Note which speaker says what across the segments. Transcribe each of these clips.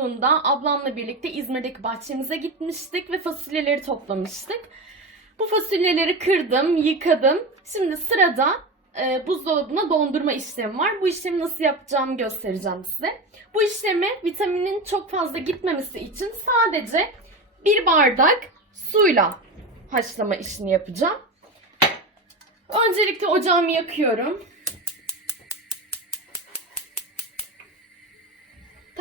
Speaker 1: çocukluğunda ablamla birlikte İzmir'deki bahçemize gitmiştik ve fasulyeleri toplamıştık. Bu fasulyeleri kırdım, yıkadım. Şimdi sırada e, buzdolabına dondurma işlemi var. Bu işlemi nasıl yapacağımı göstereceğim size. Bu işlemi vitaminin çok fazla gitmemesi için sadece bir bardak suyla haşlama işini yapacağım. Öncelikle ocağımı yakıyorum.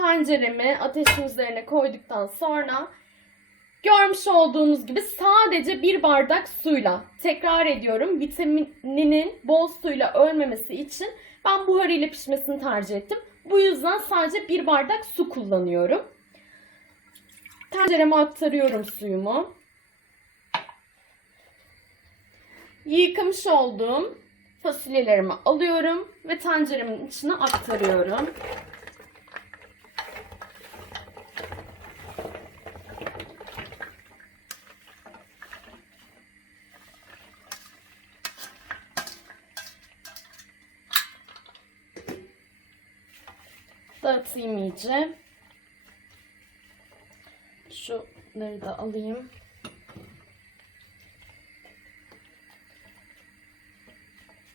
Speaker 1: Tenceremi ateşin üzerine koyduktan sonra görmüş olduğunuz gibi sadece bir bardak suyla tekrar ediyorum vitamininin bol suyla ölmemesi için ben buhar ile pişmesini tercih ettim. Bu yüzden sadece bir bardak su kullanıyorum. Tencereme aktarıyorum suyumu. Yıkamış olduğum fasulyelerimi alıyorum ve tenceremin içine aktarıyorum. İyice. Şunları da alayım.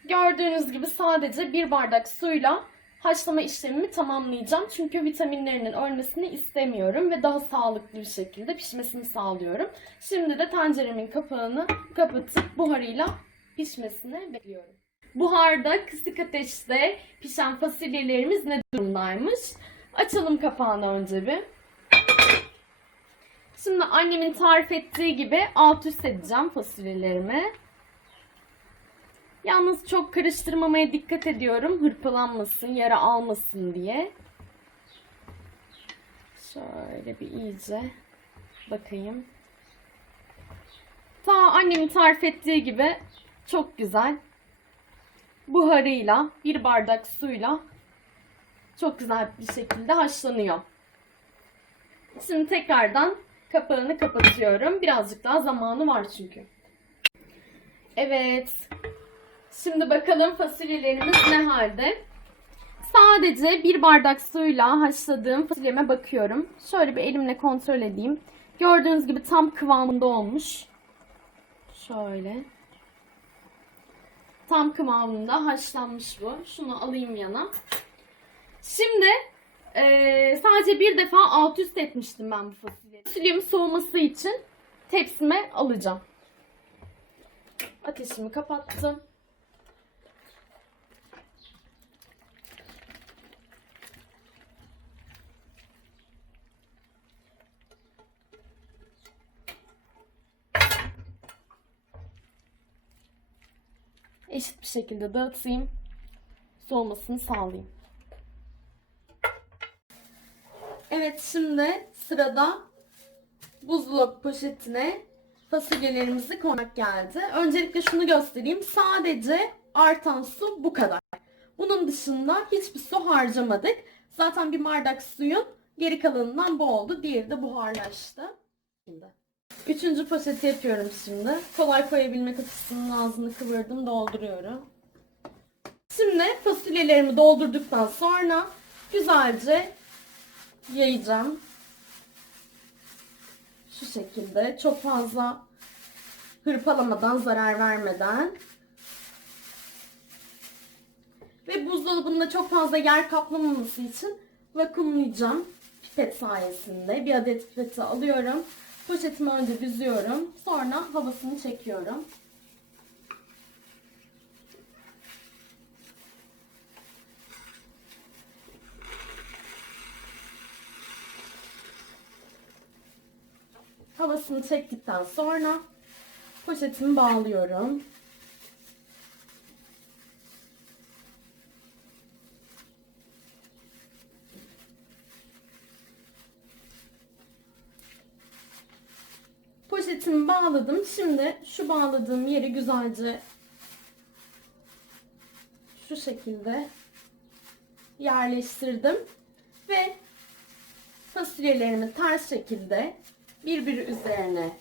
Speaker 1: Gördüğünüz gibi sadece bir bardak suyla haşlama işlemimi tamamlayacağım. Çünkü vitaminlerinin ölmesini istemiyorum ve daha sağlıklı bir şekilde pişmesini sağlıyorum. Şimdi de tenceremin kapağını kapatıp buharıyla pişmesini bekliyorum. Buharda kısık ateşte pişen fasulyelerimiz ne durumdaymış? Açalım kapağını önce bir. Şimdi annemin tarif ettiği gibi alt üst edeceğim fasulyelerimi. Yalnız çok karıştırmamaya dikkat ediyorum. Hırpalanmasın, yara almasın diye. Şöyle bir iyice bakayım. Ta annemin tarif ettiği gibi çok güzel. Buharıyla, bir bardak suyla çok güzel bir şekilde haşlanıyor. Şimdi tekrardan kapağını kapatıyorum. Birazcık daha zamanı var çünkü. Evet. Şimdi bakalım fasulyelerimiz ne halde? Sadece bir bardak suyla haşladığım fasulyeme bakıyorum. Şöyle bir elimle kontrol edeyim. Gördüğünüz gibi tam kıvamında olmuş. Şöyle. Tam kıvamında haşlanmış bu. Şunu alayım yana. Şimdi eee, sadece bir defa alt üst etmiştim ben bu fasulyeyi. Fasulyemin soğuması için tepsime alacağım. Ateşimi kapattım. Eşit bir şekilde dağıtayım. Soğumasını sağlayayım. Evet şimdi sırada buzdolabı poşetine fasulyelerimizi koymak geldi. Öncelikle şunu göstereyim. Sadece artan su bu kadar. Bunun dışında hiçbir su harcamadık. Zaten bir bardak suyun geri kalanından bu oldu. Diğeri de buharlaştı. Şimdi. Üçüncü poşeti yapıyorum şimdi. Kolay koyabilmek açısından ağzını kıvırdım, dolduruyorum. Şimdi fasulyelerimi doldurduktan sonra güzelce yayacağım. Şu şekilde çok fazla hırpalamadan, zarar vermeden. Ve buzdolabında çok fazla yer kaplamaması için vakumlayacağım pipet sayesinde. Bir adet pipeti alıyorum. Poşetimi önce düzüyorum. Sonra havasını çekiyorum. Havasını çektikten sonra poşetimi bağlıyorum. Poşetimi bağladım. Şimdi şu bağladığım yeri güzelce şu şekilde yerleştirdim. Ve fasulyelerimi ters şekilde birbiri üzerine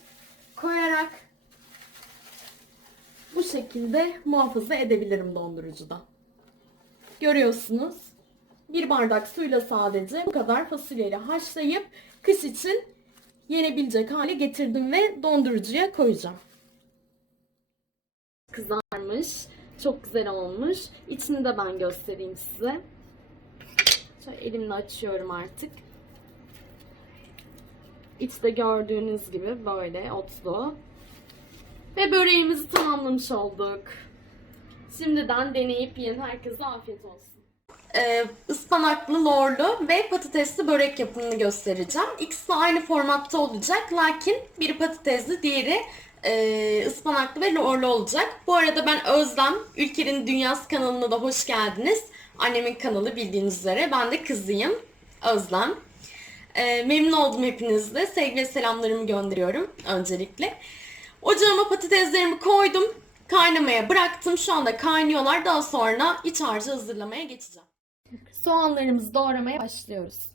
Speaker 1: koyarak bu şekilde muhafaza edebilirim dondurucuda. Görüyorsunuz. bir bardak suyla sadece bu kadar fasulyeyi haşlayıp kış için yenebilecek hale getirdim ve dondurucuya koyacağım. Kızarmış. Çok güzel olmuş. İçini de ben göstereyim size. Şöyle elimle açıyorum artık. İçte gördüğünüz gibi böyle otlu. Ve böreğimizi tamamlamış olduk. Şimdiden deneyip yiyen herkese afiyet olsun. Ee, ıspanaklı, lorlu ve patatesli börek yapımını göstereceğim. İkisi de aynı formatta olacak. Lakin biri patatesli, diğeri e, ıspanaklı ve lorlu olacak. Bu arada ben Özlem, Ülker'in Dünyası kanalına da hoş geldiniz. Annemin kanalı bildiğiniz üzere. Ben de kızıyım. Özlem. Ee, memnun oldum hepinizle. Sevgi ve selamlarımı gönderiyorum öncelikle. Ocağıma patateslerimi koydum. Kaynamaya bıraktım. Şu anda kaynıyorlar. Daha sonra iç harcı hazırlamaya geçeceğim. Soğanlarımızı doğramaya başlıyoruz.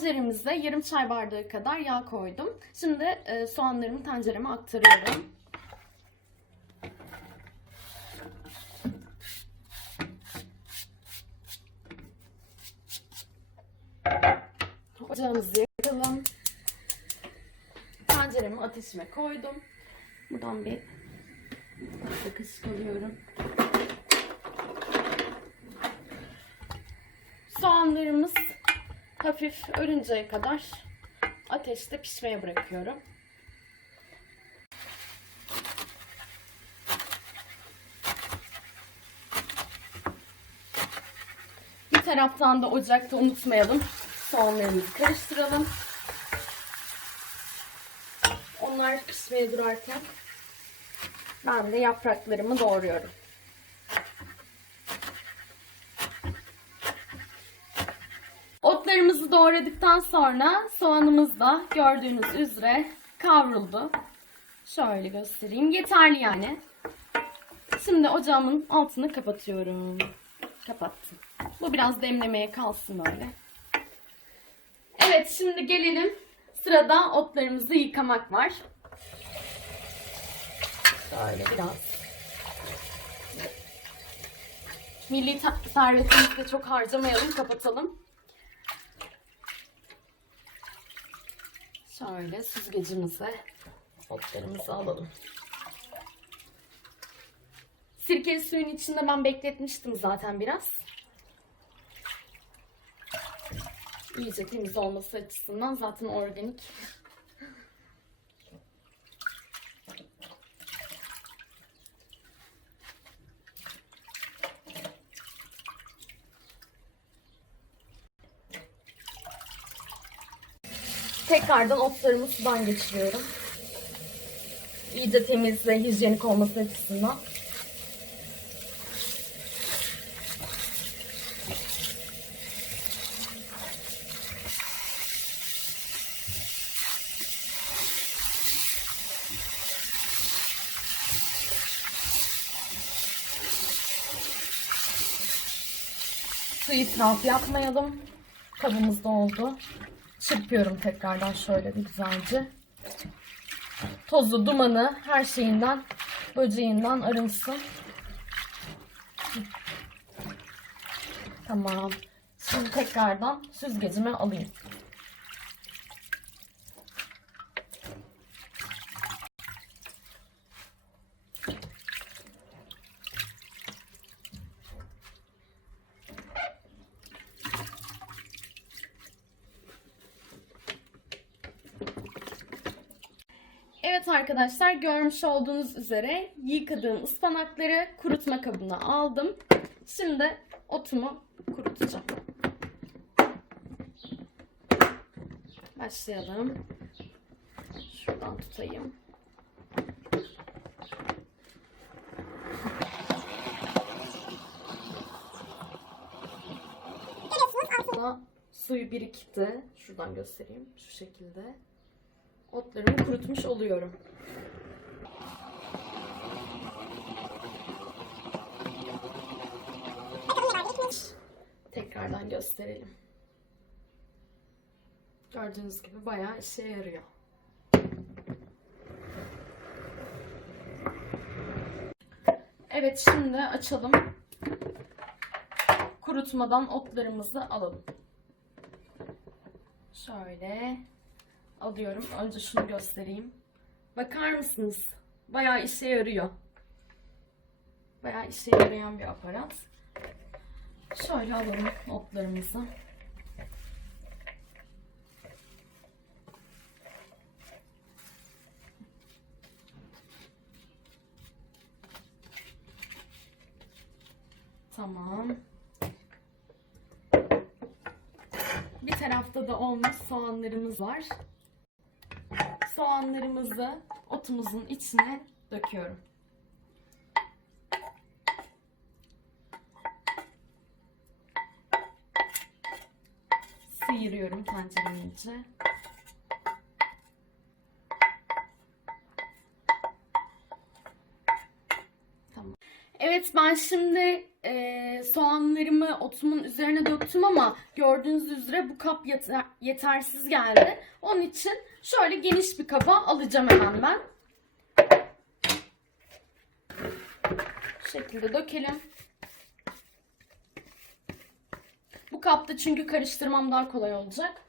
Speaker 1: Tenceremize yarım çay bardağı kadar yağ koydum. Şimdi e, soğanlarımı tencereme aktarıyorum. Ocağımızı yakalım. Tenceremi ateşime koydum. Buradan bir tatlı kaşık. Soğanlarımız hafif ölünceye kadar ateşte pişmeye bırakıyorum. Bir taraftan da ocakta unutmayalım. Soğanlarımızı karıştıralım. Onlar pişmeye durarken ben de yapraklarımı doğruyorum. Otlarımızı doğradıktan sonra soğanımız da gördüğünüz üzere kavruldu. Şöyle göstereyim. Yeterli yani. Şimdi ocağımın altını kapatıyorum. Kapattım. Bu biraz demlemeye kalsın böyle. Evet şimdi gelelim. Sırada otlarımızı yıkamak var. Şöyle biraz. Milli servetimizi de çok harcamayalım. Kapatalım. Şöyle süzgecimize otlarımızı alalım. Sirkeli suyun içinde ben bekletmiştim zaten biraz. İyice temiz olması açısından zaten organik. Tekrardan otlarımı sudan geçiriyorum. İyice temiz ve hijyenik olması açısından. Su israf yapmayalım. Kabımız doldu. Çırpıyorum tekrardan şöyle bir güzelce. Tozu, dumanı, her şeyinden, böceğinden arınsın. Tamam. Şimdi tekrardan süzgecime alayım. arkadaşlar görmüş olduğunuz üzere yıkadığım ıspanakları kurutma kabına aldım. Şimdi otumu kurutacağım. Başlayalım. Şuradan tutayım. Suyu birikti. Şuradan göstereyim. Şu şekilde. Otlarımı kurutmuş oluyorum. Tekrardan gösterelim. Gördüğünüz gibi bayağı işe yarıyor. Evet şimdi açalım. Kurutmadan otlarımızı alalım. Şöyle alıyorum. Önce şunu göstereyim. Bakar mısınız? Bayağı işe yarıyor. Bayağı işe yarayan bir aparat. Şöyle alalım otlarımızı. Tamam. Bir tarafta da olmuş soğanlarımız var. Soğanlarımızı otumuzun içine döküyorum. Sıyırıyorum tencerenin içine. Tamam. Evet ben şimdi e, soğanlarımı otumun üzerine döktüm ama gördüğünüz üzere bu kap yeter- yetersiz geldi. Onun için şöyle geniş bir kaba alacağım hemen ben. Şu şekilde dökelim. Bu kapta çünkü karıştırmam daha kolay olacak.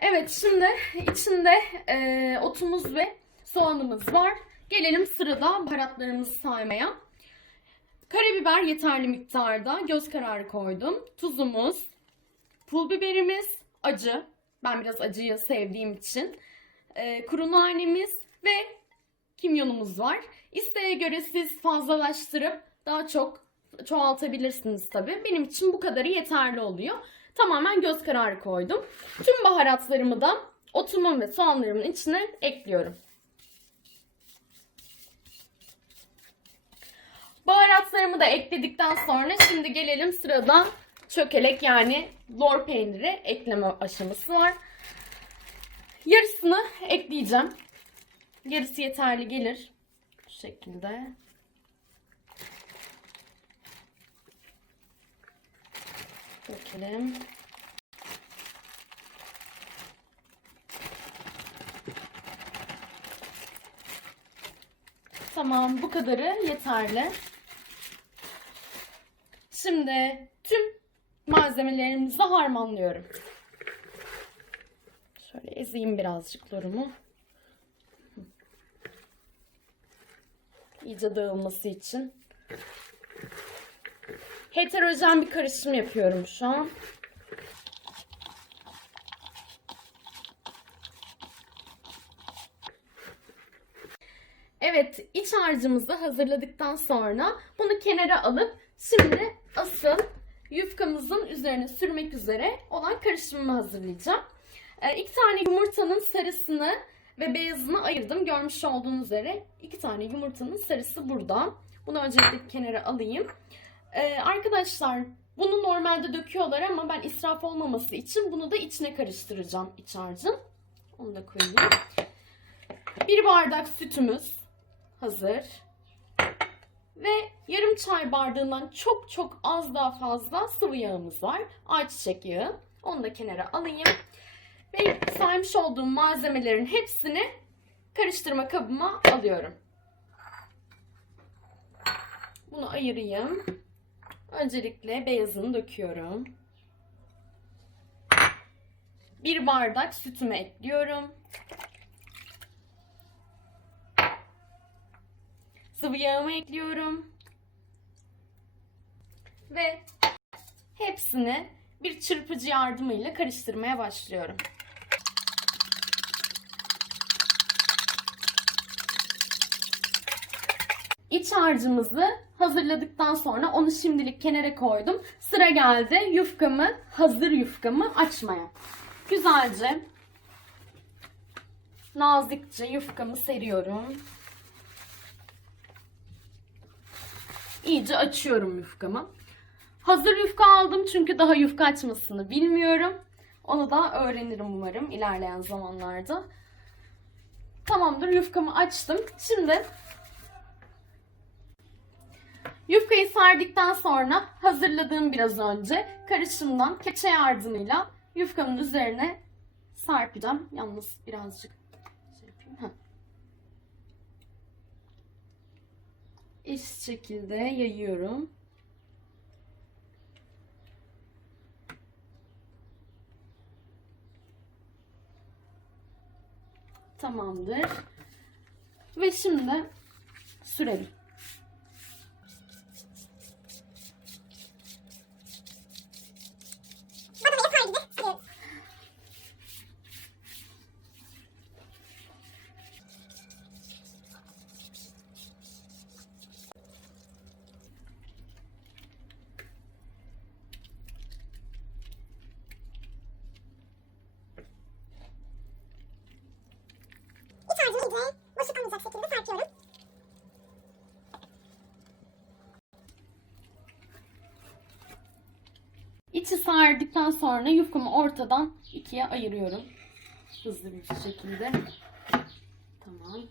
Speaker 1: Evet şimdi içinde e, otumuz ve soğanımız var. Gelelim sırada baharatlarımızı saymaya. Karabiber yeterli miktarda göz kararı koydum. Tuzumuz, pul biberimiz, acı. Ben biraz acıyı sevdiğim için. E, kuru nanemiz ve kimyonumuz var. İsteğe göre siz fazlalaştırıp daha çok çoğaltabilirsiniz tabii. Benim için bu kadarı yeterli oluyor. Tamamen göz kararı koydum. Tüm baharatlarımı da otumun ve soğanlarımın içine ekliyorum. Baharatlarımı da ekledikten sonra şimdi gelelim sırada çökelek yani lor peyniri ekleme aşaması var. Yarısını ekleyeceğim. Yarısı yeterli gelir. Bu şekilde. Dökelim. Tamam bu kadarı yeterli. Şimdi tüm malzemelerimizi harmanlıyorum. Şöyle ezeyim birazcık lorumu. İyice dağılması için. Heterojen bir karışım yapıyorum şu an. Evet, iç harcımızı hazırladıktan sonra bunu kenara alıp şimdi asıl yufkamızın üzerine sürmek üzere olan karışımımı hazırlayacağım. Ee, iki tane yumurtanın sarısını ve beyazını ayırdım. Görmüş olduğunuz üzere iki tane yumurtanın sarısı burada. Bunu öncelikle kenara alayım. Ee, arkadaşlar bunu normalde döküyorlar ama ben israf olmaması için bunu da içine karıştıracağım iç harcın. Onu da koyayım. Bir bardak sütümüz hazır. Ve yarım çay bardağından çok çok az daha fazla sıvı yağımız var. Ayçiçek yağı. Onu da kenara alayım. Ve saymış olduğum malzemelerin hepsini karıştırma kabıma alıyorum. Bunu ayırayım. Öncelikle beyazını döküyorum. Bir bardak sütümü ekliyorum. Sıvı yağımı ekliyorum. Ve hepsini bir çırpıcı yardımıyla karıştırmaya başlıyorum. İç harcımızı hazırladıktan sonra onu şimdilik kenara koydum. Sıra geldi yufkamı, hazır yufkamı açmaya. Güzelce nazikçe yufkamı seriyorum. İyice açıyorum yufkamı. Hazır yufka aldım çünkü daha yufka açmasını bilmiyorum. Onu da öğrenirim umarım ilerleyen zamanlarda. Tamamdır yufkamı açtım. Şimdi yufkayı serdikten sonra hazırladığım biraz önce karışımdan keçe yardımıyla yufkamın üzerine serpeceğim. Yalnız birazcık Eşit şekilde yayıyorum. Tamamdır. Ve şimdi sürelim.
Speaker 2: İç harcını iyice boşluk kalmayacak şekilde serpiyorum.
Speaker 1: İçi sardikten sonra yufkamı ortadan ikiye ayırıyorum. Hızlı bir şekilde. Tamam.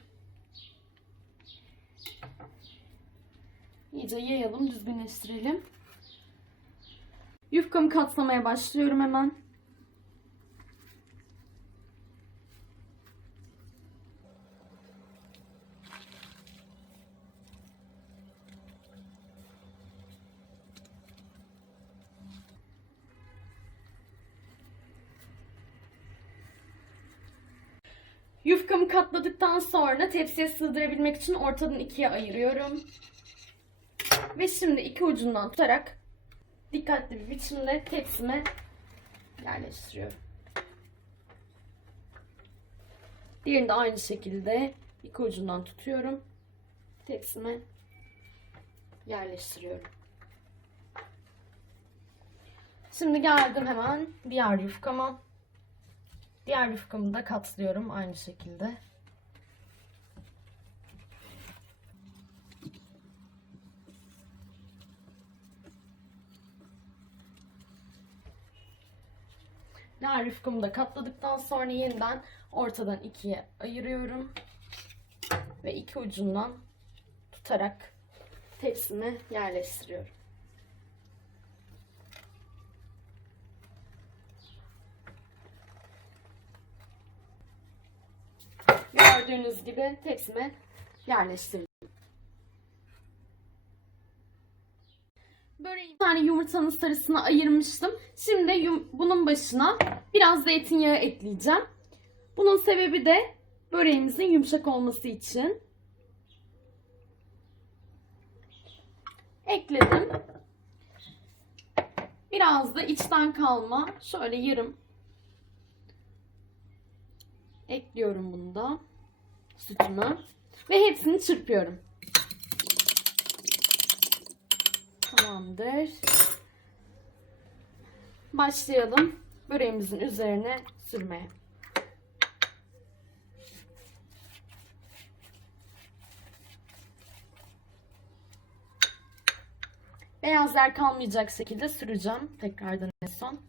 Speaker 1: İyice yayalım, düzgünleştirelim. Yufkamı katlamaya başlıyorum hemen. Yufkamı katladıktan sonra tepsiye sığdırabilmek için ortadan ikiye ayırıyorum. Ve şimdi iki ucundan tutarak dikkatli bir biçimde tepsime yerleştiriyorum. Diğerini de aynı şekilde iki ucundan tutuyorum. Tepsime yerleştiriyorum. Şimdi geldim hemen diğer yufkama. Diğer yufkamı da katlıyorum aynı şekilde. Diğer yufkamı da katladıktan sonra yeniden ortadan ikiye ayırıyorum. Ve iki ucundan tutarak tepsime yerleştiriyorum. Gördüğünüz gibi tepsime yerleştirdim. Böreğin bir tane yumurtanın sarısını ayırmıştım. Şimdi bunun başına biraz zeytinyağı ekleyeceğim. Bunun sebebi de böreğimizin yumuşak olması için. Ekledim. Biraz da içten kalma şöyle yarım ekliyorum bunu da sütümü ve hepsini çırpıyorum. Tamamdır. Başlayalım böreğimizin üzerine sürmeye. Beyazlar kalmayacak şekilde süreceğim tekrardan en son.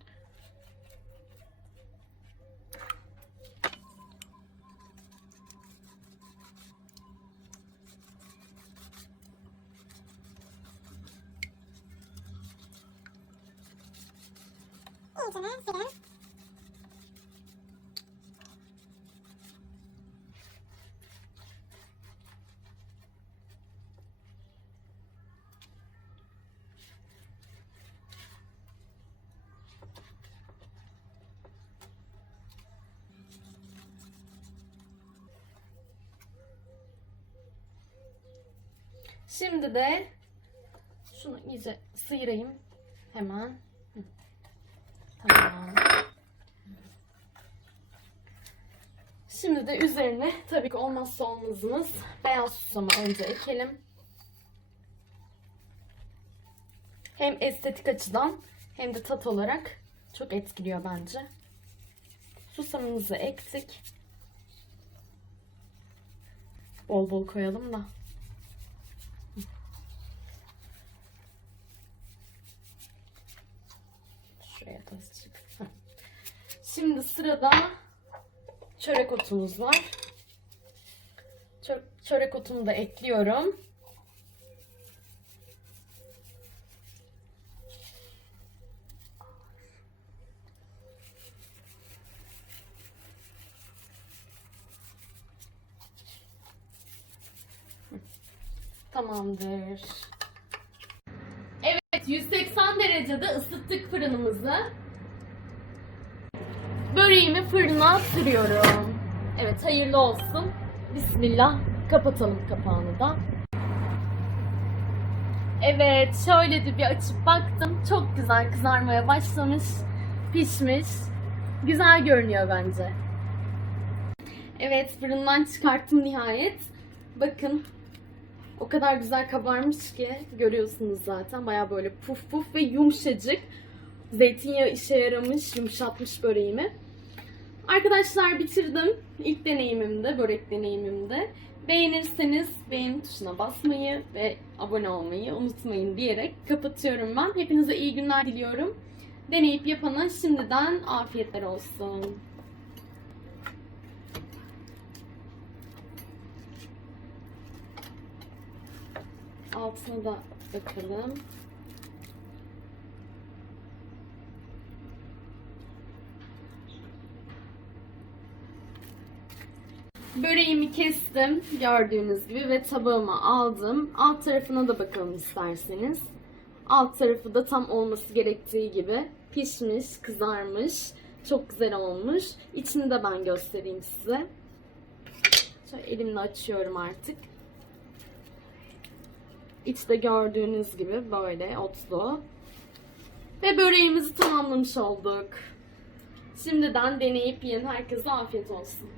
Speaker 1: Şimdi de şunu iyice sıyırayım hemen. Tamam. Şimdi de üzerine tabii ki olmazsa olmazımız beyaz susamı önce ekelim. Hem estetik açıdan hem de tat olarak çok etkiliyor bence. Susamımızı ektik. Bol bol koyalım da. Şimdi sırada çörek otumuz var. Çö- çörek otumu da ekliyorum. Tamamdır. Evet 180 derecede ısıttık fırınımızı. Böreğimi fırına sürüyorum. Evet hayırlı olsun. Bismillah. Kapatalım kapağını da. Evet şöyle de bir açıp baktım. Çok güzel kızarmaya başlamış. Pişmiş. Güzel görünüyor bence. Evet fırından çıkarttım nihayet. Bakın o kadar güzel kabarmış ki görüyorsunuz zaten. Baya böyle puf puf ve yumuşacık. Zeytinyağı işe yaramış, yumuşatmış böreğimi. Arkadaşlar bitirdim. İlk deneyimimde, börek deneyimimde. Beğenirseniz beğen tuşuna basmayı ve abone olmayı unutmayın diyerek kapatıyorum ben. Hepinize iyi günler diliyorum. Deneyip yapana şimdiden afiyetler olsun. Altına da bakalım. Böreğimi kestim gördüğünüz gibi ve tabağıma aldım. Alt tarafına da bakalım isterseniz. Alt tarafı da tam olması gerektiği gibi pişmiş, kızarmış. Çok güzel olmuş. İçini de ben göstereyim size. Şöyle elimle açıyorum artık. İçte gördüğünüz gibi böyle otlu. Ve böreğimizi tamamlamış olduk. Şimdiden deneyip yiyen herkese afiyet olsun.